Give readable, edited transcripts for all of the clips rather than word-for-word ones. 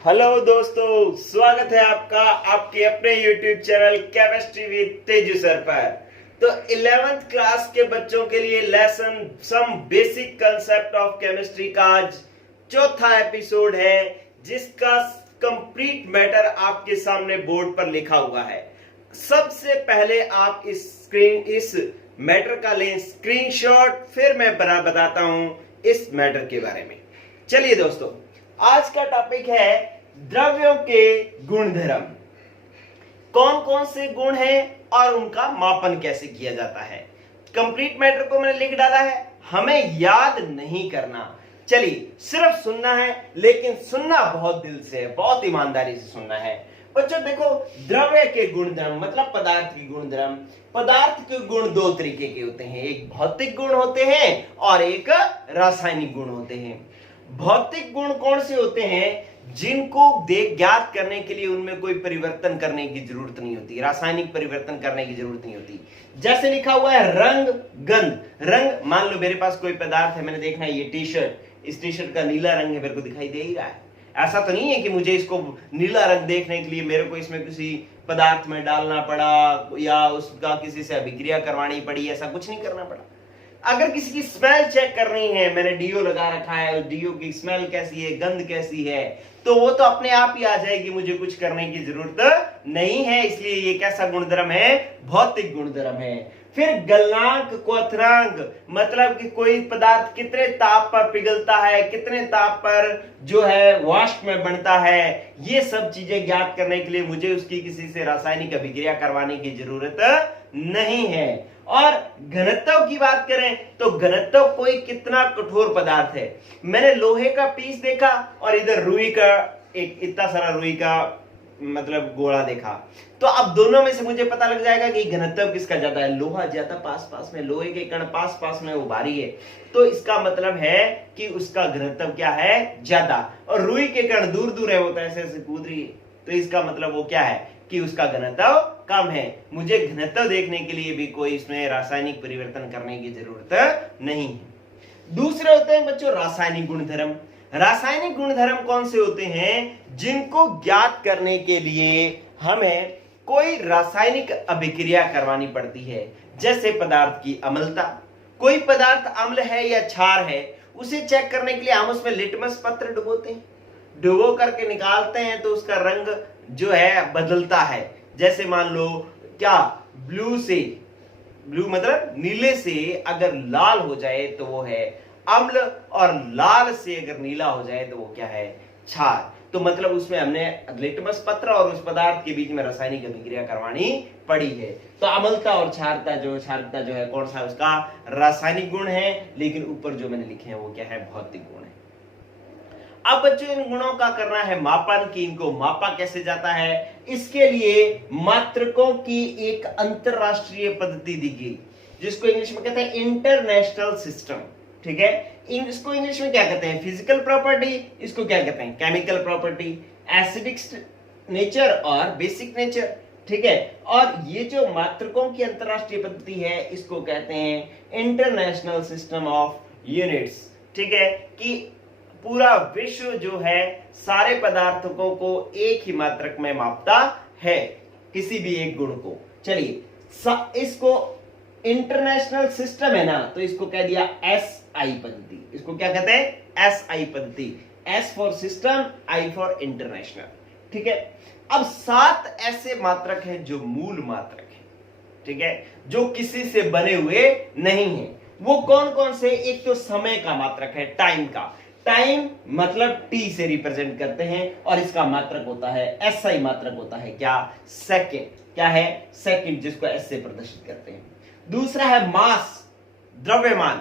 Hello दोस्तों, स्वागत है आपका आपके अपने YouTube channel chemistry with Teju sir पर। तो 11th क्लास के बच्चों के लिए lesson some basic concept of chemistry का आज चौथा एपिसोड है, जिसका कंप्लीट मैटर आपके सामने बोर्ड पर लिखा हुआ है। सबसे पहले आप इस मैटर का लें स्क्रीनशॉट, फिर मैं बताता हूं इस मैटर के बारे में। चलिए दोस्तों, आज का टॉपिक है द्रव्यों के गुणधर्म। कौन कौन से गुण हैं और उनका मापन कैसे किया जाता है। कंप्लीट मैटर को मैंने लिख डाला है, हमें याद नहीं करना। चलिए सिर्फ सुनना है, लेकिन सुनना बहुत दिल से है, बहुत ईमानदारी से सुनना है। बच्चों देखो, द्रव्य के गुणधर्म मतलब पदार्थ के गुणधर्म। पदार्थ के गुण दो तरीके के होते हैं, एक भौतिक गुण होते हैं और एक रासायनिक गुण होते हैं। भौतिक गुण कौन से होते हैं? जिनको ज्ञात करने के लिए उनमें कोई परिवर्तन करने की जरूरत नहीं होती, रासायनिक परिवर्तन करने की जरूरत नहीं होती। जैसे लिखा हुआ है रंग, गंध। रंग, मान लो मेरे पास कोई पदार्थ है, मैंने देखना है ये टी शर्ट, इस टी शर्ट का नीला रंग है, मेरे को दिखाई दे ही रहा है। ऐसा तो नहीं है कि मुझे इसको नीला रंग देखने के लिए मेरे को इसमें किसी पदार्थ में डालना पड़ा या उसका किसी से अभिक्रिया करवानी पड़ी, ऐसा कुछ नहीं करना पड़ा। अगर किसी की स्मेल चेक करनी है, मैंने डीओ लगा रखा है, डीओ की स्मेल कैसी है, गंध कैसी है, तो वो तो अपने आप ही आ जाएगी, मुझे कुछ करने की जरूरत नहीं है। इसलिए ये कैसा गुणधर्म है? भौतिक गुणधर्म है। फिर गलनांक, क्वथनांक, मतलब कि कोई पदार्थ कितने ताप पर पिघलता है, कितने ताप पर जो है वाष्प में बनता है, ये सब चीजें ज्ञात करने के लिए मुझे उसकी किसी से रासायनिक अभिक्रिया करवाने की जरूरत नहीं है। और घनत्व की बात करें तो घनत्व कोई कितना कठोर पदार्थ है। मैंने लोहे का पीस देखा और इधर रुई का एक इतना सारा रुई का मतलब गोला देखा, तो अब दोनों में से मुझे पता लग जाएगा कि घनत्व किसका ज्यादा है। लोहा ज्यादा पास पास में, लोहे के कण पास पास में, वो भारी है, तो इसका मतलब है कि उसका घनत्व क्या है? ज्यादा। और रुई के कण दूर दूर है, वो तो ऐसे ऐसे कूद रही है, तो इसका मतलब वो क्या है कि उसका घनत्व कम है। मुझे घनत्व देखने के लिए भी कोई इसमें रासायनिक परिवर्तन करने की जरूरत नहीं है। दूसरे होते हैं बच्चों रासायनिक गुणधर्म। रासायनिक गुणधर्म कौन से होते हैं? जिनको ज्ञात करने के लिए हमें कोई रासायनिक अभिक्रिया करवानी पड़ती है। जैसे पदार्थ की अम्लता, कोई पदार्थ अम्ल है या क्षार है, उसे चेक करने के लिए हम उसमें लिटमस पत्र डुबोते हैं, डुबो करके निकालते हैं, तो उसका रंग जो है बदलता है। जैसे मान लो क्या, ब्लू से, ब्लू मतलब नीले से अगर लाल हो जाए तो वो है अम्ल, और लाल से अगर नीला हो जाए तो वो क्या है? क्षार। तो मतलब उसमें हमने लिटमस पत्र और उस पदार्थ के बीच में रासायनिक अभिक्रिया करवानी पड़ी है। तो अम्लता और क्षारता जो है कौन सा? उसका रासायनिक गुण है, लेकिन ऊपर जो मैंने लिखे हैं वो क्या है? भौतिक गुण है। अब बच्चों इन गुणों का करना है मापन, कि इनको मापा कैसे जाता है। इसके लिए मात्रकों की एक अंतरराष्ट्रीय पद्धति दी गई, जिसको इंग्लिश में कहते हैं इंटरनेशनल सिस्टम। ठीक है, इसको इंग्लिश में क्या कहते हैं? Physical property. इसको क्या कहते हैं? केमिकल प्रॉपर्टी, एसिडिक नेचर और बेसिक नेचर। ठीक है, और ये जो मात्रकों की अंतरराष्ट्रीय पद्धति है, इसको कहते हैं इंटरनेशनल सिस्टम ऑफ यूनिट्स। ठीक है, कि पूरा विश्व जो है सारे पदार्थों को एक ही मात्रक में मापता है, किसी भी एक गुण को। चलिए इसको इंटरनेशनल सिस्टम है ना, तो इसको कह दिया एसआई पद्धति। इसको क्या कहते हैं? एसआई पद्धति। S for system, I for international. ठीक है, अब 7 ऐसे मात्रक हैं जो मूल मात्रक हैं, ठीक है, जो किसी से बने हुए नहीं है। वो कौन कौन से? एक तो समय का मात्रक है, टाइम का। टाइम मतलब टी से रिप्रेजेंट करते हैं, और इसका मात्रक होता है एसआई मात्रक होता है क्या? सेकंड। क्या है? सेकंड, जिसको एस से प्रदर्शित करते हैं। दूसरा है मास, द्रव्यमान।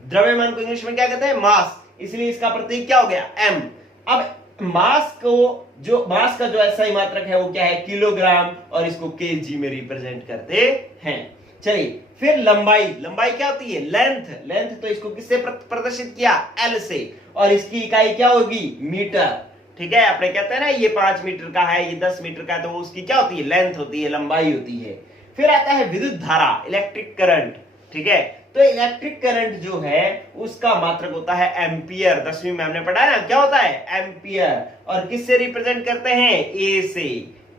द्रव्यमान को इंग्लिश में क्या कहते हैं? मास, इसलिए इसका प्रतीक क्या हो गया? एम। अब मास का जो एसआई मात्रक है वो क्या है? किलोग्राम, और इसको केजी में रिप्रेजेंट करते हैं। चलिए फिर लंबाई। लंबाई क्या होती है? लेंथ। लेंथ तो इसको किससे प्रदर्शित किया? एल से, और इसकी इकाई क्या होगी? मीटर। ठीक है, आपने कहते हैं ना ये 5 मीटर का है, ये 10 मीटर का है, तो उसकी क्या होती है? लेंथ होती है, लंबाई होती है। फिर आता है विद्युत धारा, इलेक्ट्रिक करंट। ठीक है, तो इलेक्ट्रिक करंट जो है उसका मात्रक होता है एम्पियर। 10वीं में हमने पढ़ा है ना, क्या होता है एम्पियर। और किससे रिप्रेजेंट करते हैं, ए से।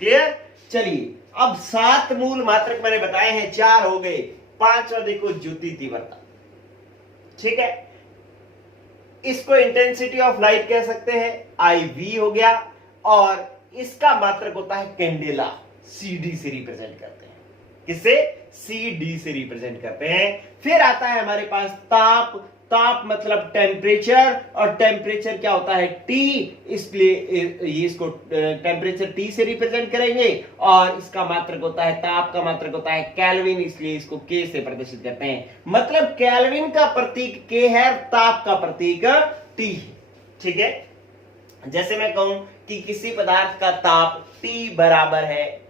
क्लियर। चलिए अब 7 मूल मात्रक मैंने बताए हैं, 4 हो गए, 5वां देखो ज्योति तीव्रता। ठीक है, इसको इंटेंसिटी ऑफ लाइट कह सकते हैं, IV हो गया। और इसका मात्रक होता है कैंडेला, CD से रिप्रेजेंट करते हैं। किससे, CD से रिप्रेजेंट करते हैं। फिर आता है हमारे पास ताप। ताप मतलब टेम्परेचर, और टेम्परेचर क्या होता है T, इसलिए ये इसको टेम्परेचर T से रिप्रेजेंट करेंगे। और इसका मात्रक होता है, ताप का मात्रक होता है केल्विन, इसलिए इसको K से प्रदर्शित करते हैं। मतलब केल्विन का प्रतीक K है, ताप का प्रतीक T है। ठीक है, जैसे मैं कहूं कि किसी पदार्थ का ताप T बराबर है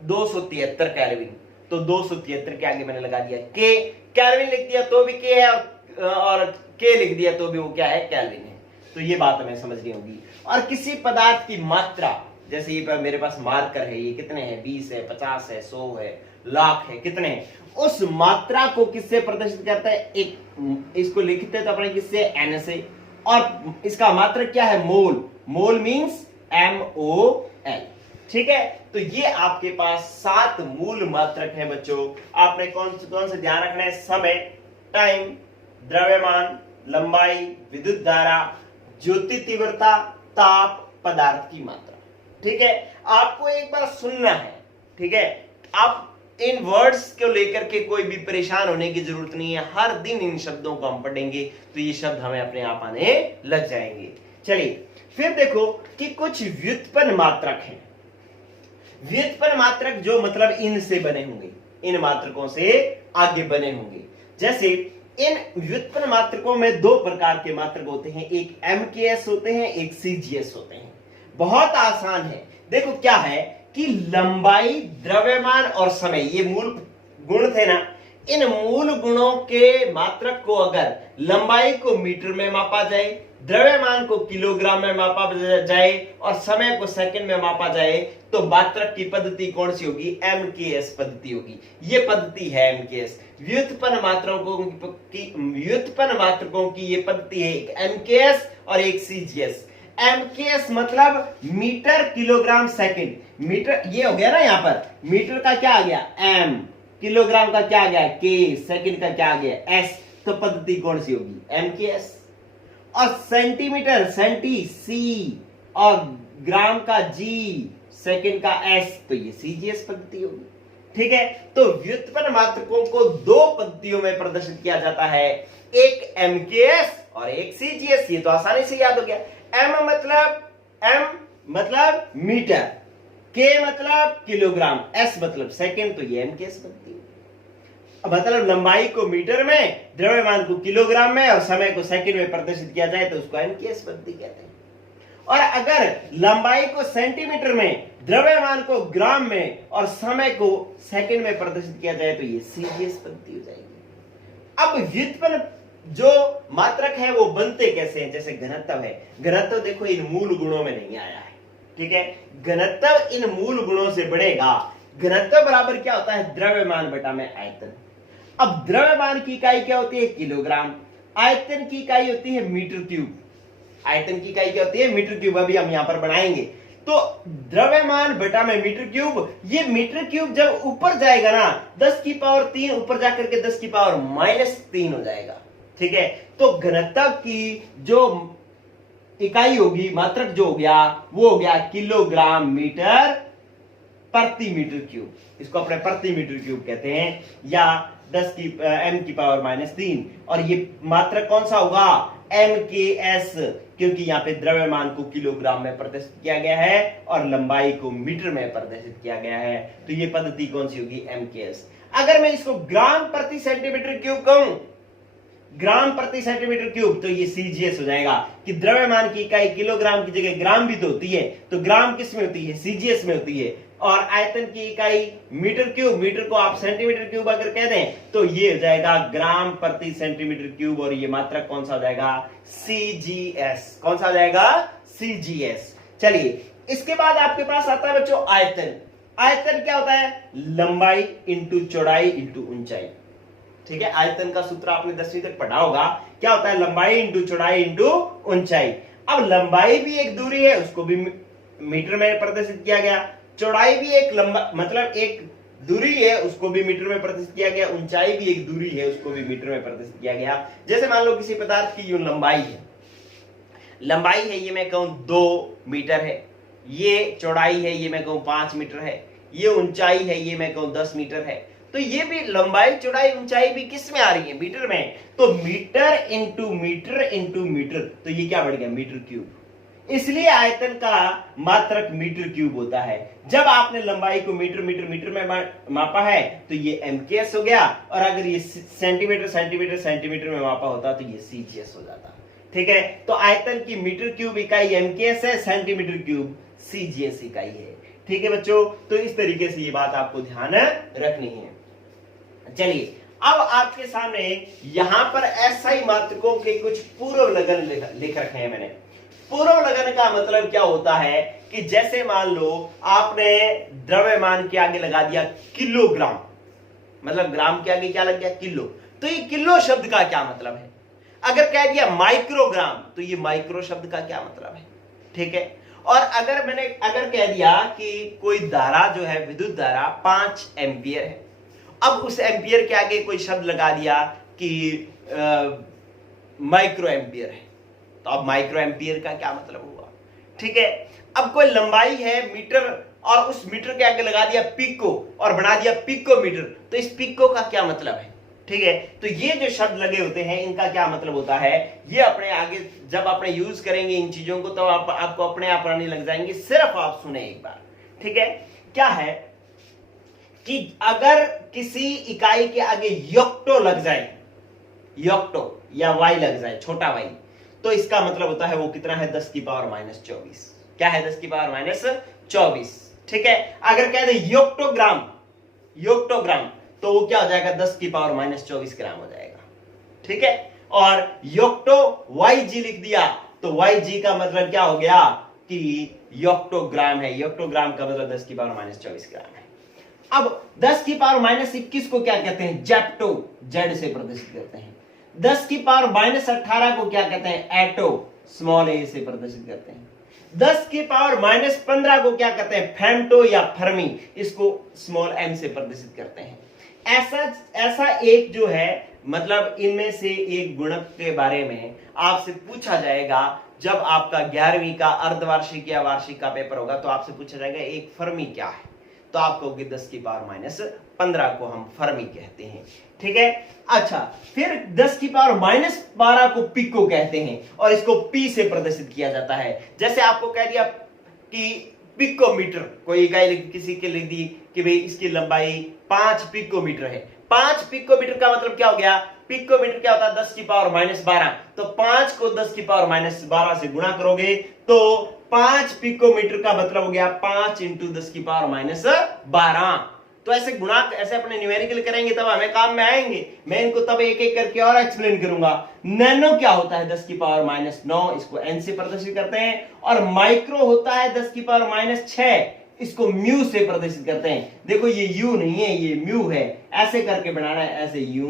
273 केल्विन, तो 273 के आगे मैंने लगा दिया K। केल्विन लिख दिया तो भी K है, और K लिख दिया तो भी वो क्या है, केल्विन है। तो ये बात हमें समझनी होगी। और किसी पदार्थ की मात्रा, जैसे ये मेरे पास मार्कर है, ये कितने हैं, 20 है, 50 है, 100 है, लाख है, कितने हैं, उस मात्रा को किससे प्रदर्शित करता है, एक इसको लिखते हैं तो अपने किससे, N से। और इसका मात्रक क्या है, मोल। मोल मींस MOL। ठीक है, तो ये आपके पास 7 मूल मात्रक हैं बच्चों। आपने कौन से ध्यान रखना है, समय, टाइम, द्रव्यमान, लंबाई, विद्युत धारा, ज्योति तीव्रता, ताप, पदार्थ की मात्रा। ठीक है, आपको एक बार सुनना है। ठीक है, आप इन वर्ड्स को लेकर के कोई भी परेशान होने की जरूरत नहीं है। हर दिन इन शब्दों को हम पढ़ेंगे तो ये शब्द हमें अपने आप आने लग जाएंगे। चलिए फिर देखो कि कुछ व्युत्पन्न मात्रक हैं। व्युत्पन्न मात्रक जो मतलब इन से बने होंगे, इन मात्रकों से आगे बने होंगे। जैसे इन व्युत्पन्न मात्रकों में 2 प्रकार के मात्रक होते हैं, एक MKS होते हैं, एक CGS होते हैं। बहुत आसान है। देखो क्या है कि लंबाई, द्रव्यमान और समय, ये मूल गुण थे ना, इन मूल गुणों के मात्रक को अगर लंबाई को मीटर में मापा जाए, द्रव्यमान को किलोग्राम में मापा जाए और समय को सेकंड में मापा जाए, तो मात्रक की पद्धति कौन सी होगी, MKS पद्धति होगी। ये पद्धति है MKS। व्युत्पन्न मात्रकों की ये पद्धति है, एक MKS और एक CGS। MKS मतलब मीटर किलोग्राम सेकंड। मीटर ये हो गया ना, यहां पर मीटर का क्या आ गया M, किलोग्राम का क्या आ गया K, सेकंड का क्या आ गया S। तो पद्धति कौन सी होगी, MKS। और सेंटीमीटर सेंटी C, और ग्राम का G, सेकंड का S, तो ये CGS पद्धति होगी। ठीक है, तो व्युत्पन्न मात्रकों को 2 पद्धतियों में प्रदर्शित किया जाता है, एक MKS और एक CGS। ये तो आसानी से याद हो गया। M मतलब मीटर, K मतलब किलोग्राम, S मतलब सेकंड, तो ये MKS पद्धति। मतलब लंबाई को मीटर में, द्रव्यमान को किलोग्राम में और समय को सेकंड में प्रदर्शित किया जाए तो उसको MKS पद्धति कहते हैं। और अगर लंबाई को सेंटीमीटर में, द्रव्यमान को ग्राम में और समय को सेकंड में प्रदर्शित किया जाए तो ये CGS पद्धति हो जाएगी। अब व्युत्पन्न जो मात्रक है वो बनते कैसे हैं, जैसे घनत्व है। घनत्व देखो इन मूल गुणों में नहीं आया है। ठीक है, घनत्व इन मूल गुणों से बढ़ेगा। घनत्व बराबर क्या होता है, द्रव्यमान बटा में आयतन। अब द्रव्यमान की इकाई क्या होती है, किलोग्राम। आयतन की इकाई होती है मीटर क्यूब। आयतन की इकाई क्या होती है, मीटर क्यूब। अभी हम यहां पर बनाएंगे। तो द्रव्यमान बटा में मीटर क्यूब, ये मीटर क्यूब जब ऊपर जाएगा ना 10 की पावर 3, ऊपर जाकर के 10 की पावर -3 हो जाएगा। ठीक है, तो घनत्व की जो इकाई होगी, मात्रक जो हो गया, वो हो गया किलोग्राम मीटर प्रति मीटर क्यूब। इसको अपने प्रति मीटर क्यूब कहते हैं, या 10 की m की पावर -3। और ये मात्रक कौन सा होगा, MKS, क्योंकि यहाँ पे द्रव्यमान को किलोग्राम में प्रदर्शित किया गया है और लंबाई को मीटर में प्रदर्शित किया गया है। तो ये पद्धति कौन सी होगी, MKS। अगर मैं इसको ग्राम प्रति सेंटीमीटर क्यूब कहूं, ग्राम प्रति सेंटीमीटर क्यूब, तो ये CGS हो जाएगा कि द्रव्यमान की इकाई किलोग्राम की जगह ग्राम भी तो होती है, तो ग्राम किस में होती है, CGS में होती है। और आयतन की इकाई मीटर क्यूब, मीटर को आप सेंटीमीटर क्यूब अगर कह दें तो ये हो जाएगा ग्राम प्रति सेंटीमीटर क्यूब। और ये मात्रक कौन सा हो जाएगा, CGS। कौन सा हो जाएगा, CGS। चलिए इसके बाद आपके पास आता है बच्चों आयतन। आयतन क्या होता है, लंबाई इंटू चौड़ाई इंटू ऊंचाई। ठीक है, आयतन का सूत्र आपने 10वीं तक पढ़ा होगा, क्या होता है, लंबाई इंटू चौड़ाई इंटू ऊंचाई। अब लंबाई भी एक दूरी है, उसको भी मीटर में प्रदर्शित किया गया, चौड़ाई भी एक लंबा मतलब एक दूरी है, उसको भी मीटर में प्रदर्शित किया गया, ऊंचाई भी एक दूरी है, उसको भी मीटर में प्रदर्शित किया गया। जैसे मान लो किसी पदार्थ की यूं लंबाई है, ये मैं कहूं 2 मीटर है, ये चौड़ाई है, ये मैं कहूं 5 मीटर है, ये ऊंचाई है, ये मैं कहूं 10 मीटर है, तो ये भी लंबाई चौड़ाई ऊंचाई भी किस में आ रही है, मीटर में। तो metre into metre into metre, तो ये क्या बढ़ गया, मीटर क्यूब। इसलिए आयतन का मात्रक मीटर क्यूब होता है। जब आपने लंबाई को मीटर मीटर मीटर में मापा है तो ये एमकेएस हो गया, और अगर ये सेंटीमीटर सेंटीमीटर सेंटीमीटर में मापा होता तो ये सीजीएस हो जाता। ठीक है, तो आयतन की मीटर क्यूब इकाई एमकेएस है, सेंटीमीटर क्यूब सीजीएस इकाई है। ठीक है बच्चों, तो इस तरीके से ये बात आपको ध्यान रखनी है। चलिए, अब आपके सामने यहां पर एसआई मात्रकों के कुछ पूर्व लगन लिख रखे हैं मैंने। पूर्व लगन का मतलब क्या होता है कि जैसे मान लो आपने द्रव्यमान के आगे लगा दिया किलोग्राम, मतलब ग्राम के आगे क्या लग गया, किलो, तो ये किलो शब्द का क्या मतलब है। अगर कह दिया माइक्रोग्राम तो ये माइक्रो शब्द का क्या मतलब है। ठीक है, और अगर कह दिया कि कोई धारा जो है, विद्युत धारा 5 एम्पियर है, अब उस एम्पियर के आगे कोई शब्द लगा दिया कि माइक्रो एम्पियर है, तो अब माइक्रो एम्पियर का क्या मतलब हुआ। ठीक है, अब कोई लंबाई है मीटर और उस मीटर के आगे लगा दिया पिको और बना दिया पिको मीटर, तो इस पिको का क्या मतलब है। ठीक है, तो ये जो शब्द लगे होते हैं इनका क्या मतलब होता है, ये अपने आगे जब आपने यूज करेंगे इन चीजों को तो आपको अपने आप आने लग जाएंगे, सिर्फ आप सुने एक बार। ठीक है, क्या है कि अगर किसी इकाई के आगे योक्टो लग जाए, योक्टो या वाई लग जाए, छोटा वाई, तो इसका मतलब होता है वो कितना है, 10 की पावर -24। क्या है, 10 की पावर -24। ठीक है, अगर कह दे योक्टोग्राम, योक्टोग्राम, तो वो क्या हो जाएगा, 10 की पावर -24 ग्राम हो जाएगा। ठीक है, और योक्टो YG लिख दिया तो YG का मतलब क्या हो गया कि योक्टोग्राम है, योक्टोग्राम का मतलब 10 की पावर -24 ग्राम है। अब 10 की पावर -21 को क्या कहते हैं, जेप्टो, जेड से प्रदर्शित करते हैं। 10 की पावर -18 को क्या कहते हैं, एटो, स्मॉल ए से प्रदर्शित करते हैं। 10 की पावर -15 को क्या कहते हैं, फेम्टो या फर्मी, इसको स्मॉल एम से प्रदर्शित करते हैं। ऐसा एक जो है, मतलब इनमें से एक गुणक के बारे में आपसे पूछा जाएगा जब आपका 11वीं का अर्धवार्षिक या वार्षिक का पेपर होगा, तो आपसे पूछा जाएगा एक फर्मी क्या है, तो आप कहोगे 10 की पावर -15 को हम फर्मी कहते हैं। ठीक है, अच्छा, फिर 10 की पावर -12 को पिको कहते हैं और इसको पी से प्रदर्शित किया जाता है। जैसे आपको कह दिया कि पिकोमीटर, कोई इकाई किसी के लिख दी कि भाई इसकी लंबाई 5 पिकोमीटर है। 5 पिकोमीटर का मतलब क्या हो गया, पिकोमीटर क्या होता है, 10 की पावर -12, तो 5 को 10 की पावर -12 से गुणा करोगे तो 5 पिकोमीटर का मतलब हो गया 5 इंटू 10 की पावर -12। तो ऐसे गुणा, ऐसे अपने न्यूमेरिकल करेंगे तब हमें काम में आएंगे। मैं इनको तब एक एक करके और एक्सप्लेन करूंगा। नैनो क्या होता है, 10 की पावर -9, इसको एन से प्रदर्शित करते हैं, और माइक्रो होता है 10 की पावर -6, इसको म्यू से प्रदर्शित करते हैं। देखो ये यू नहीं है, ये म्यू है, ऐसे करके बनाना है, ऐसे यू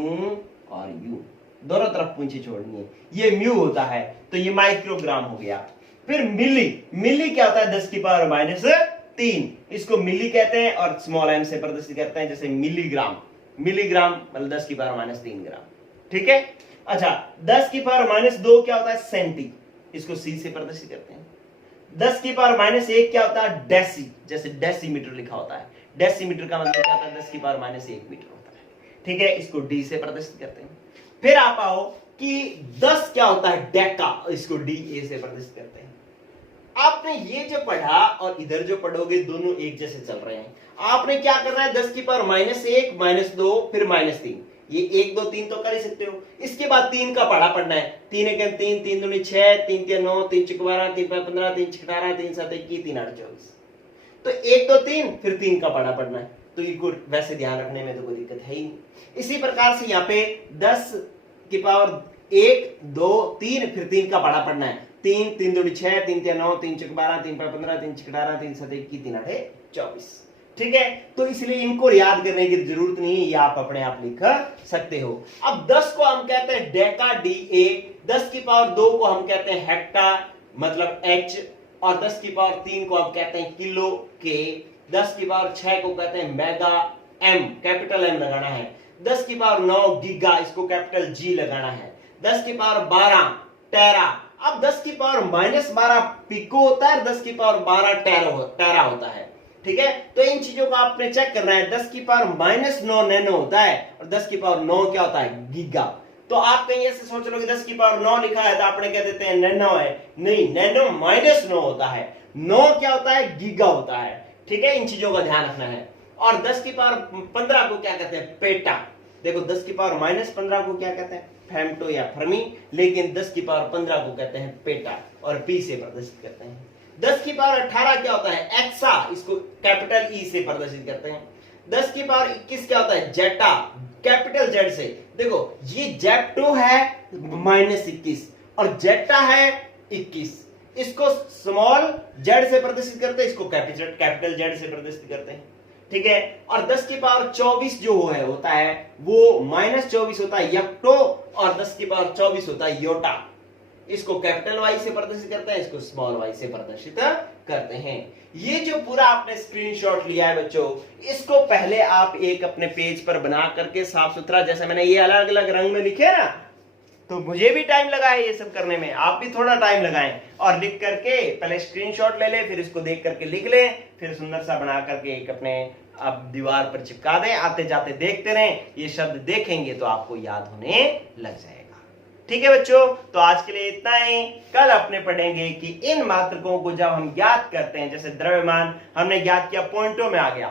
और यू, दोनों तरफ पूंछी छोड़नी है, ये म्यू होता है, तो ये माइक्रोग्राम हो गया। फिर मिली, मिली क्या होता है, 10 की पावर -3, इसको मिली कहते हैं और स्मॉल एम से प्रदर्शित करते हैं, जैसे मिलीग्राम, मिलीग्राम मतलब 10 की पावर -3 ग्राम। ठीक है, अच्छा, 10 की पावर -2 क्या होता है, सेंटी, इसको सी से प्रदर्शित करते हैं। 10 की पावर -1 क्या होता है, डेसी, जैसे डेसीमीटर लिखा होता है, डेसीमीटर का मतलब क्या होता है, 10 की पावर -1 मीटर होता है। ठीक है, इसको डी से प्रदर्शित करते हैं। फिर आप आओ कि 10 क्या होता है, डेका, इसको डी ए से प्रदर्शित करते हैं। आपने ये जो पढ़ा और इधर जो पढ़ोगे दोनों एक जैसे चल रहे हैं। आपने क्या करना है, 10 की पावर -1, -2, फिर -3, ये 1 2 3 तो कर ही सकते हो। इसके बाद 3 का पढ़ा पढ़ना है, 3 1 3, 3 2 6, 3 3 9, 3 6 12, 3 5 15, 3 6 18, 3 7 21, 3 8 24, तो 1 2 3, फिर 3 का पढ़ा पढ़ना है। तो इनको वैसे ध्यान रखने में तो कोई दिक्कत है ही नहीं। इसी प्रकार से यहाँ पे 10 की पावर 1 2 3, फिर 3 का पढ़ा पढ़ना है, 3 3 2 6, 3 3 9, 3 6 12, 3 5 15, 3 6 18, 3 7 21, 3 8 24। ठीक है, तो इसलिए इनको याद करने की जरूरत नहीं है, ये आप अपने आप लिख सकते हो। अब 10 को हम कहते हैं डेका DA, 10 की पावर 2 को हम कहते हैं हेक्टा मतलब H, और 10 की पावर 3 को हम कहते हैं किलो K, 10 की पावर 6 को कहते हैं मेगा M, कैपिटल M लगाना है, 10 की पावर 9 गीगा, इसको कैपिटल G लगाना है, 10 की पावर 12 टेरा। अब 10 की पावर -12 पिको होता है, 10 की पावर 12 टेरा होता है, ठीक है। तो इन चीजों को आपने चेक करना है। 10 की पावर -9 नैनो होता है और 10 की पावर 9 क्या होता है, गीगा। तो आप कहीं ऐसे सोच लो कि 10 की पावर 9 लिखा है तो आपने कह देते हैं नैनो है, नहीं, नैनो -9 होता है, 9 क्या होता है, गीगा होता है, ठीक है। इन चीजों का ध्यान रखना है। और 10 की पावर 15 को क्या कहते हैं, पेटा। देखो 10 की पावर -15 को क्या कहते हैं, फेम्टो या फर्मी, लेकिन 10 की पावर 15 को कहते हैं पेटा और पी से प्रदर्शित करते हैं। 10 की पावर 18 क्या होता है, एक्सा, इसको कैपिटल ई से प्रदर्शित करते हैं। 10 की पावर 21 क्या होता है, जेटा, कैपिटल जेड से। देखो ये जेप्टो है -21 और जेटा है 21, इसको स्मॉल जेड से प्रदर्शित करते हैं, इसको कैपिटल जेड से प्रदर्शित करते हैं, ठीक है। और 10 की पावर 24 जो है होता है वो -24 होता है यक्टो, और 10 की पावर 24 होता है योटा, इसको कैपिटल वाई से प्रदर्शित करते हैं, इसको स्मॉल वाई से प्रदर्शित करते हैं। ये जो पूरा आपने स्क्रीनशॉट लिया है बच्चों, इसको पहले आप एक अपने पेज पर बना करके साफ सुथरा, जैसे मैंने ये अलग अलग रंग में लिखे ना, तो मुझे भी टाइम लगा है ये सब करने में, आप भी थोड़ा टाइम लगाएं और लिख करके पहले स्क्रीनशॉट ले लें, फिर इसको देख करके लिख लें, फिर सुंदर सा बना करके एक अपने आप दीवार पर चिपका दें, आते जाते देखते रहें, ये शब्द देखेंगे तो आपको याद होने लग जाएगा। ठीक है बच्चों, तो आज के लिए इतना ही। कल अपने पढ़ेंगे कि इन मात्रकों को जब हम ज्ञात करते हैं, जैसे द्रव्यमान हमने ज्ञात किया, पॉइंटों में आ गया,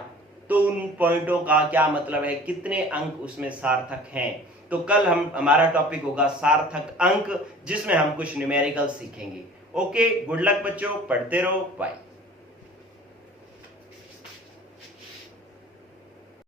तो उन पॉइंटों का क्या मतलब है, कितने अंक उसमें सार्थक हैं। तो कल हमारा टॉपिक होगा सार्थक अंक, जिसमें हम कुछ न्यूमेरिकल सीखेंगे। ओके, गुड लक बच्चों, पढ़ते रहो, बाय।